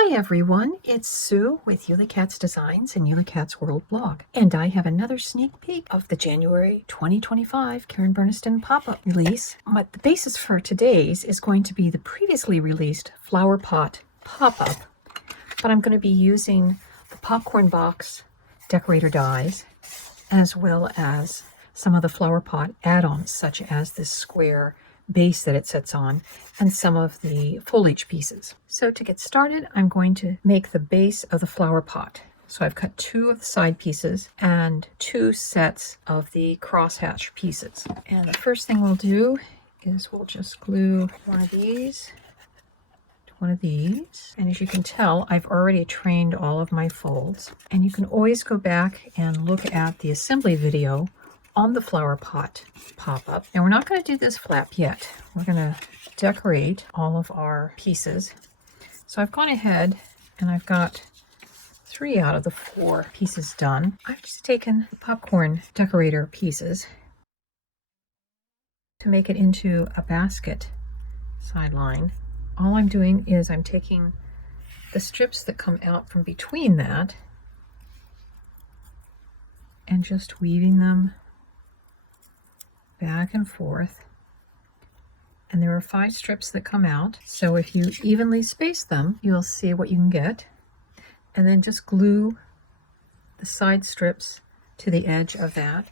Hi everyone, it's Sue with Ully Cat's Designs and Ully Cat's World blog, and I have another sneak peek of the January 2025 Karen Burniston pop-up release. The basis for today's is going to be the previously released flower pot pop-up, but I'm going to be using the popcorn box decorator dies as well as some of the flower pot add-ons, such as this square base that it sits on and some of the foliage pieces. So to get started, I'm going to make the base of the flower pot. So I've cut two of the side pieces and two sets of the crosshatch pieces. And the first thing we'll do is we'll just glue one of these to one of these. And as you can tell, I've already trained all of my folds. And you can always go back and look at the assembly video on the flower pot pop-up. And we're not going to do this flap yet. We're going to decorate all of our pieces. So I've gone ahead and I've got 3 out of the 4 pieces done. I've just taken the popcorn decorator pieces to make it into a basket sideline. All I'm doing is I'm taking the strips that come out from between that and just weaving them back and forth. And there are 5 strips that come out, so if you evenly space them, you'll see what you can get. And then just glue the side strips to the edge of that,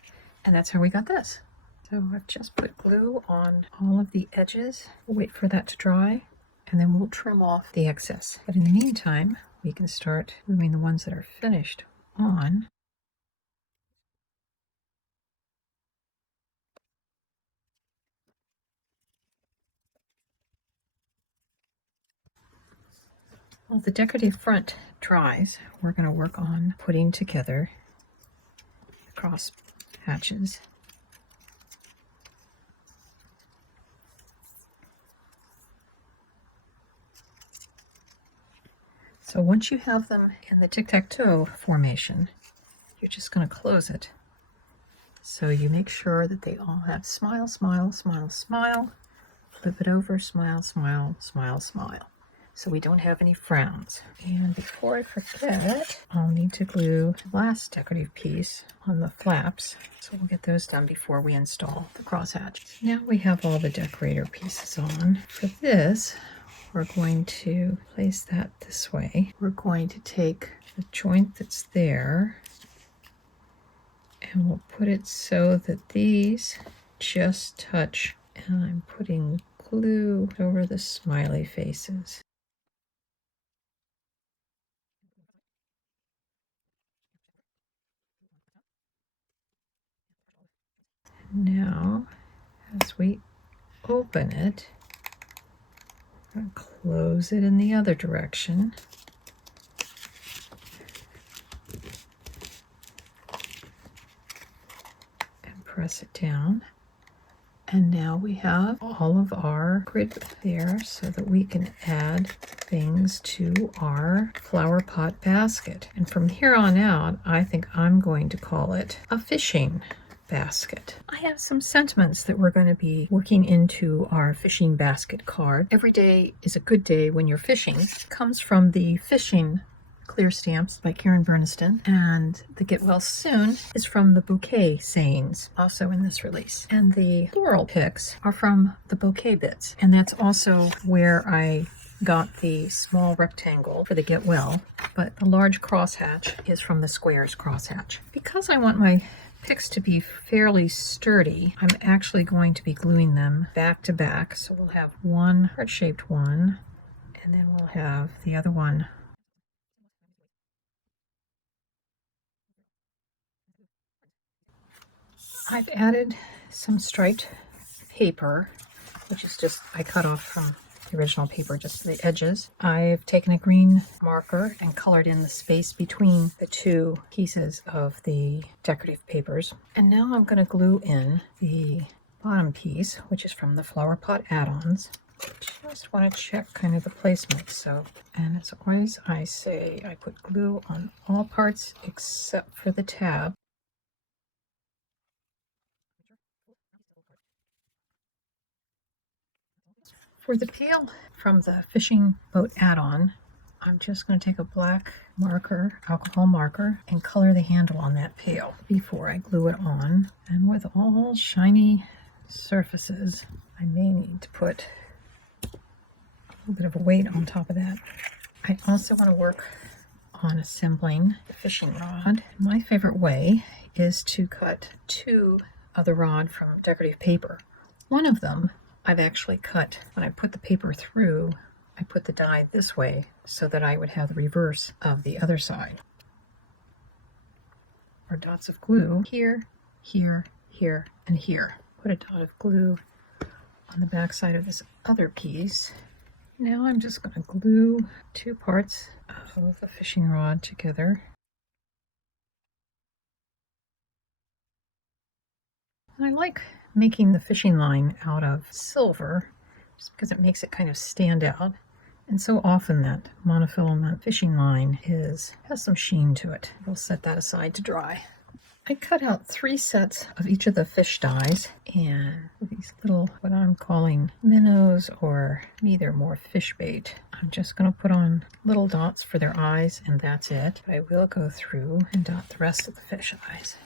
and that's how we got this. So I've just put glue on all of the edges. We'll wait for that to dry, and then we'll trim off the excess. But in the meantime, we can start gluing the ones that are finished on. While the decorative front dries, we're going to work on putting together the cross hatches. So once you have them in the tic-tac-toe formation, you're just going to close it. So you make sure that they all have smile, smile, smile, smile, flip it over, smile, smile, smile, smile. So we don't have any frowns. And before I forget, I'll need to glue the last decorative piece on the flaps. So we'll get those done before we install the crosshatch. Now we have all the decorator pieces on. For this, we're going to place that this way. We're going to take the joint that's there and we'll put it so that these just touch. And I'm putting glue over the smiley faces. Now, as we open it, I'm going to close it in the other direction. And press it down. And now we have all of our grid there so that we can add things to our flower pot basket. And from here on out, I think I'm going to call it a fishing basket. I have some sentiments that we're going to be working into our fishing basket card. Every day is a good day when you're fishing. It comes from the Fishing Clear Stamps by Karen Burniston, and the Get Well Soon is from the Bouquet Sayings, also in this release. And the floral picks are from the Bouquet Bits, and that's also where I got the small rectangle for the Get Well, but the large crosshatch is from the Squares crosshatch. Because I want my picks to be fairly sturdy, I'm actually going to be gluing them back to back. So we'll have one heart-shaped one, and then we'll have the other one I've added some striped paper, which is just, I cut off from the original paper, just the edges. I've taken a green marker and colored in the space between the 2 pieces of the decorative papers. And now I'm going to glue in the bottom piece, which is from the flower pot add-ons. Just want to check kind of the placement. So, and as always I say, I put glue on all parts except for the tab. For the peel from the fishing boat add-on, I'm just going to take a black marker, alcohol marker, and color the handle on that pail before I glue it on. And with all shiny surfaces, I may need to put a little bit of a weight on top of that. I also want to work on assembling the fishing rod. My favorite way is to cut two of the rod from decorative paper. One of them I've actually cut. When I put the paper through, I put the die this way so that I would have the reverse of the other side. Or dots of glue here, here, here, and here. Put a dot of glue on the back side of this other piece. Now I'm just going to glue two parts of the fishing rod together. I like making the fishing line out of silver just because it makes it kind of stand out. And so often that monofilament fishing line has some sheen to it. We'll set that aside to dry. I cut out 3 sets of each of the fish dies, and these little, what I'm calling minnows, or maybe they're more fish bait. I'm just going to put on little dots for their eyes, and that's it. I will go through and dot the rest of the fish eyes.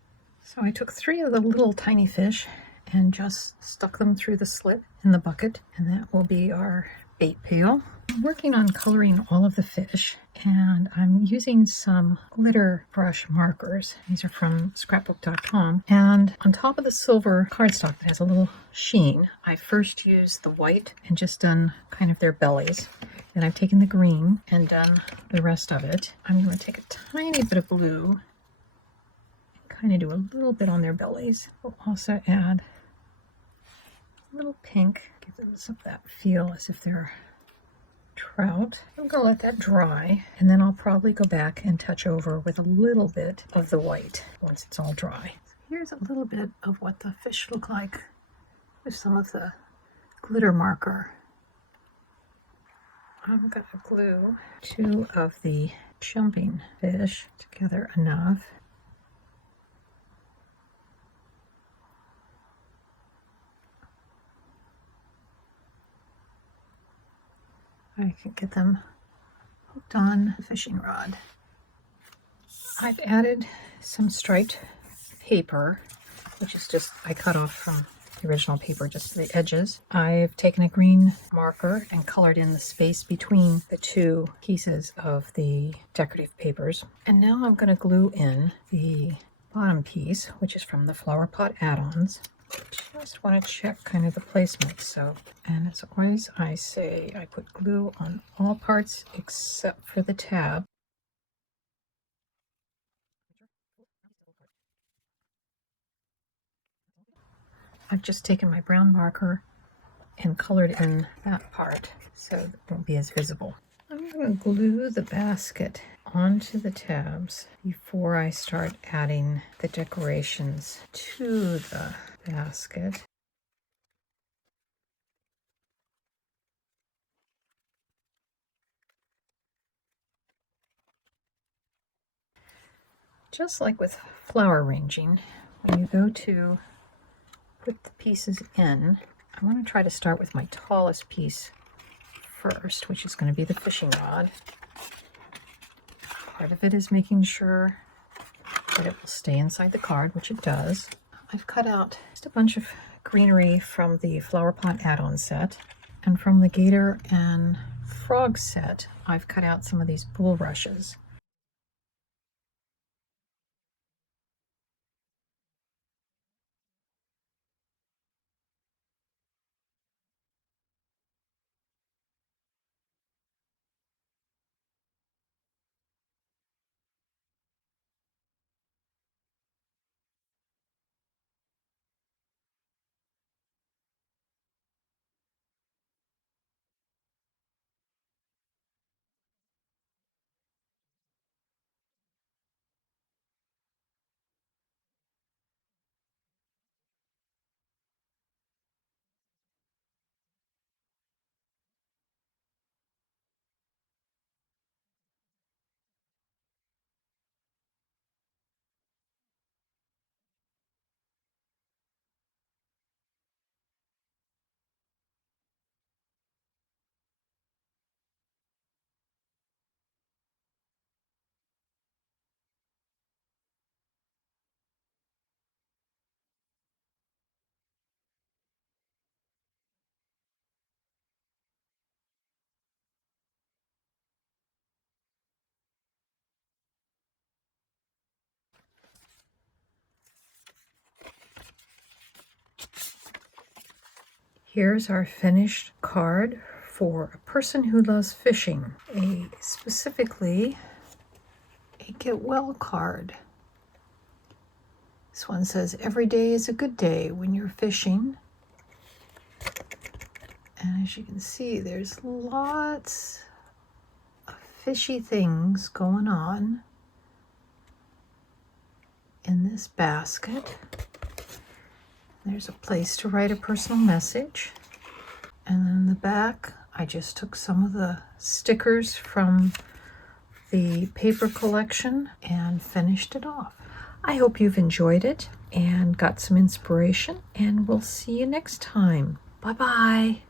So I took 3 of the little tiny fish and just stuck them through the slit in the bucket, and that will be our bait pail. I'm working on coloring all of the fish, and I'm using some glitter brush markers. These are from scrapbook.com, and on top of the silver cardstock that has a little sheen, I first used the white and just done kind of their bellies. Then I've taken the green and done the rest of it. I'm going to take a tiny bit of blue, kind of do a little bit on their bellies. We'll also add a little pink, give them some of that feel as if they're trout. I'm going to let that dry, and then I'll probably go back and touch over with a little bit of the white once it's all dry. Here's a little bit of what the fish look like with some of the glitter marker. I'm going to glue 2 of the jumping fish together enough. I can get them hooked on the fishing rod. I've added some striped paper, which is just, I cut off from the original paper, just the edges. I've taken a green marker and colored in the space between the 2 pieces of the decorative papers. And now I'm going to glue in the bottom piece, which is from the flower pot add-ons. Just want to check kind of the placement. So, and as always I say, I put glue on all parts except for the tab. I've just taken my brown marker and colored in that part so it won't be as visible. I'm going to glue the basket onto the tabs before I start adding the decorations to the basket. Just like with flower arranging, when you go to put the pieces in, I want to try to start with my tallest piece first, which is going to be the fishing rod. Part of it is making sure that it will stay inside the card, which it does. I've cut out just a bunch of greenery from the flower pot add-on set, and from the gator and frog set I've cut out some of these bulrushes. here's our finished card for a person who loves fishing. Specifically a get well card. This one says, every day is a good day when you're fishing. And as you can see, there's lots of fishy things going on in this basket. There's a place to write a personal message. And then in the back, I just took some of the stickers from the paper collection and finished it off. I hope you've enjoyed it and got some inspiration, and we'll see you next time. Bye-bye.